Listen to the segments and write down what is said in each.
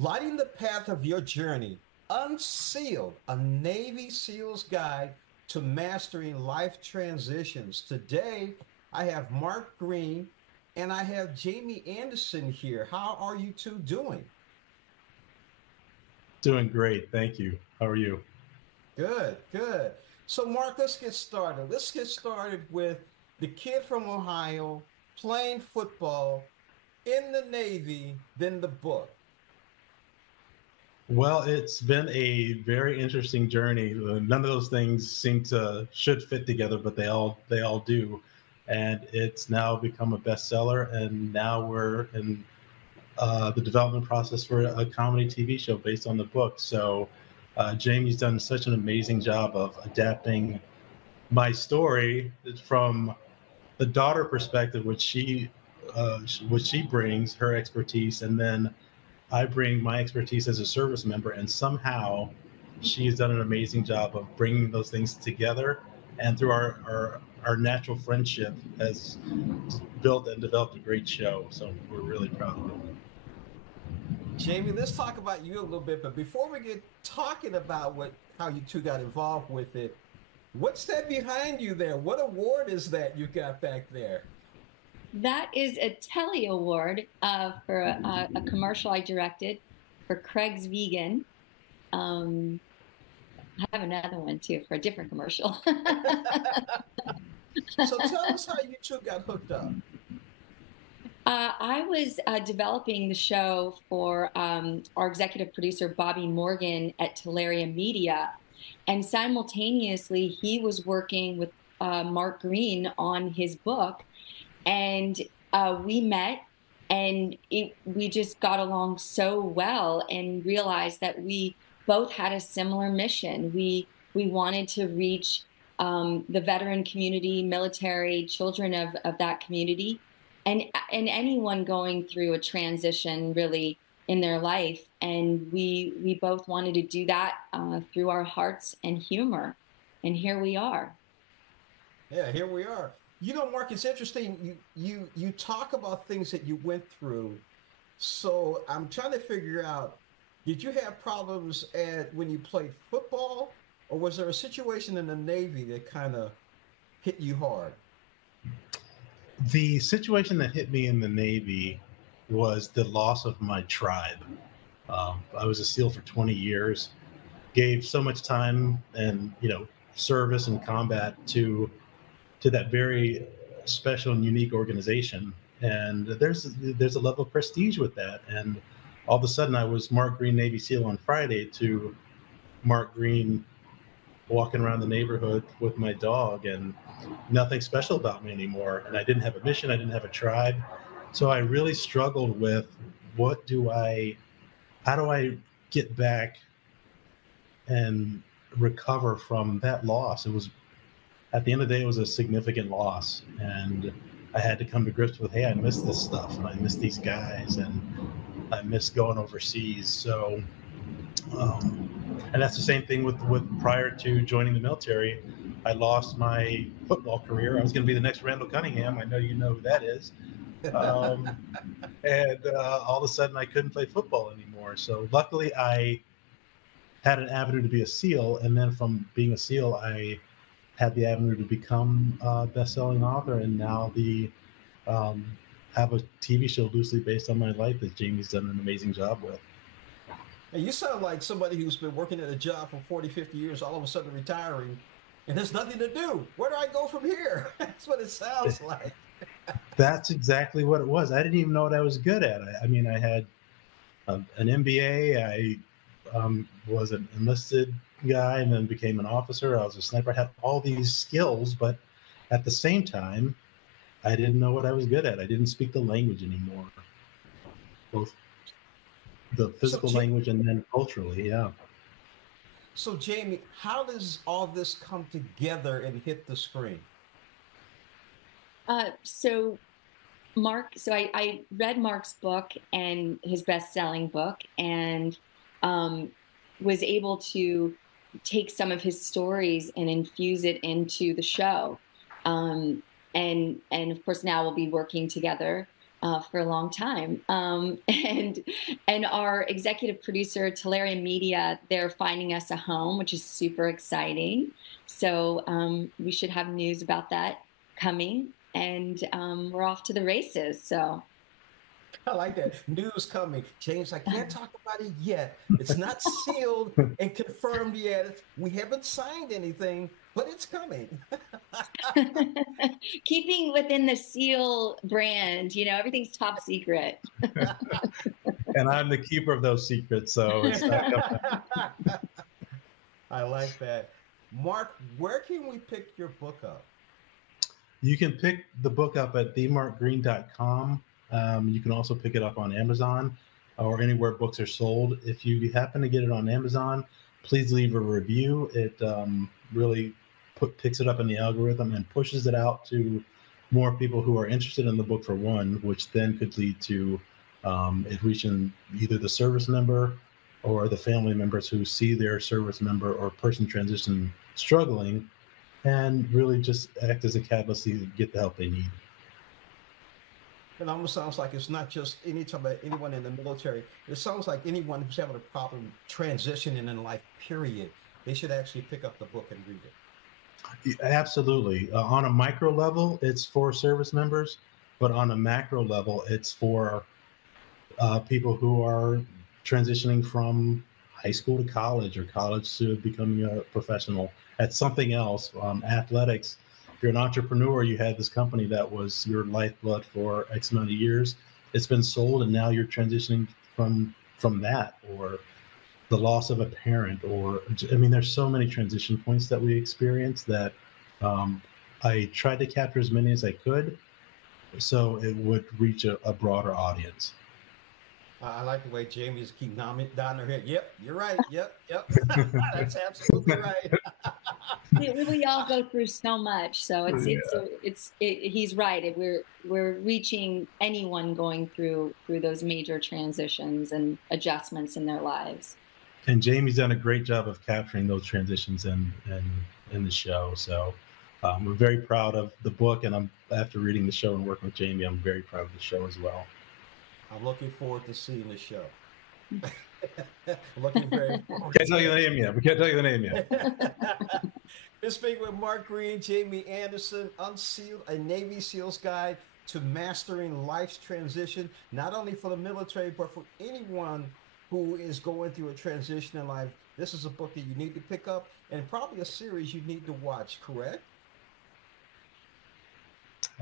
Lighting the path of your journey, Unsealed, a Navy SEAL's guide to mastering life transitions. Today, I have Mark Green and I have Jamie Anderson here. How are you two doing? Doing great. Thank you. How are you? Good, good. So, Mark, let's get started. Let's get started with the kid from Ohio playing football in the Navy, then the book. Well, it's been a very interesting journey. None of those things seem to should fit together, but they all do. And it's now become a bestseller, and now we're in the development process for a comedy TV show based on the book. So Jamie's done such an amazing job of adapting my story from the daughter perspective, which she brings her expertise, and then I bring my expertise as a service member, and somehow she's done an amazing job of bringing those things together. And through our natural friendship, has built and developed a great show. So we're really proud of it. Jamie, let's talk about you a little bit. But before we get talking about what how you two got involved with it, what's that behind you there? What award is that you got back there? That is a Telly Award for a commercial I directed for Craig's Vegan. Um, I have another one too for a different commercial. So tell us how you two got hooked up. I was developing the show for our executive producer, Bobby Morgan at Teleria Media. And simultaneously, he was working with Mark Green on his book. And we met and we just got along so well and realized that we both had a similar mission. We wanted to reach the veteran community, military, children of that community, and anyone going through a transition really in their life. And we both wanted to do that through our hearts and humor. And here we are. Yeah, here we are. You know, Mark, it's interesting. You talk about things that you went through. So I'm trying to figure out, did you have problems at when you played football, or was there a situation in the Navy that kind of hit you hard? The situation that hit me in the Navy was the loss of my tribe. I was a SEAL for 20 years, gave so much time and service and combat to that very special and unique organization. And there's a level of prestige with that. And all of a sudden, I was Mark Green Navy SEAL on Friday to Mark Green walking around the neighborhood with my dog, and nothing special about me anymore. And I didn't have a mission. I didn't have a tribe. So I really struggled with what do I, how do I get back and recover from that loss? It was at the end of the day, it was a significant loss, and I had to come to grips with, hey, I miss this stuff, and I miss these guys, and I miss going overseas. So, and that's the same thing with prior to joining the military. I lost my football career. I was going to be the next Randall Cunningham. I know you know who that is. Um, and all of a sudden, I couldn't play football anymore. So luckily, I had an avenue to be a SEAL, and then from being a SEAL, I had the avenue to become a best-selling author, and now the um, have a TV show loosely based on my life that Jamie's done an amazing job with. And you sound like somebody who's been working at a job for 40, 50 years, all of a sudden retiring, and there's nothing to do. Where do I go from here? That's what it sounds like. That's exactly what it was. I didn't even know what I was good at. I mean, I had an MBA. I was an enlisted guy and then became an officer. I was a sniper. I had all these skills, but at the same time, I didn't know what I was good at. I didn't speak the language anymore, both the So, physical language and then culturally. Yeah. so Jamie, how does all this come together and hit the screen? So I read Mark's book and his best-selling book, and um, was able to take some of his stories and infuse it into the show. Um, and of course now we'll be working together for a long time. And our executive producer, Telaria Media, they're finding us a home, which is super exciting. So we should have news about that coming, and we're off to the races. So I like that. News coming. James, I can't talk about it yet. It's not sealed and confirmed yet. We haven't signed anything, but it's coming. keeping within the Seal brand, everything's top secret. And I'm the keeper of those secrets, so it's not coming. I like that. Mark, where can we pick your book up? You can pick the book up at themarkgreen.com. You can also pick it up on Amazon or anywhere books are sold. If you happen to get it on Amazon, please leave a review. It really picks it up in the algorithm and pushes it out to more people who are interested in the book, for one, which then could lead to it reaching either the service member or the family members who see their service member or person transition struggling, and really just act as a catalyst to get the help they need. It almost sounds like it's not just any time about anyone in the military. It sounds like anyone who's having a problem transitioning in life, period. They should actually pick up the book and read it. Absolutely. On a micro level, it's for service members, but on a macro level, it's for people who are transitioning from high school to college or college to becoming a professional at something else. Athletics. If you're an entrepreneur, you had this company that was your lifeblood for X amount of years. It's been sold, and now you're transitioning from that, or the loss of a parent, or I mean, there's so many transition points that we experience that um, I tried to capture as many as I could, so it would reach a broader audience. I like the way Jamie's keep nodding her head. Yep, you're right. Yep, yep. That's absolutely right. We all go through so much, so he's right. We're reaching anyone going through those major transitions and adjustments in their lives. And Jamie's done a great job of capturing those transitions in the show. So we're very proud of the book, and after reading the show and working with Jamie, I'm very proud of the show as well. I'm looking forward to seeing the show. Looking very forward. Can't tell you the name yet. We can't tell you the name yet. Been speaking with Mark Green, Jamie Anderson, UnSEALed, a Navy SEAL's guide to mastering life's transition, not only for the military, but for anyone who is going through a transition in life. This is a book that you need to pick up, and probably a series you need to watch, correct?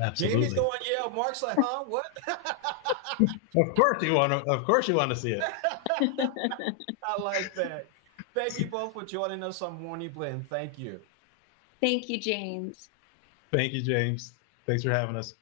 Absolutely. Jamie's going, yeah. Mark's like, huh? What? Of course you want to. Of course you want to see it. I like that. Thank you both for joining us on Morning Blend. Thank you. Thank you, James. Thank you, James. Thanks for having us.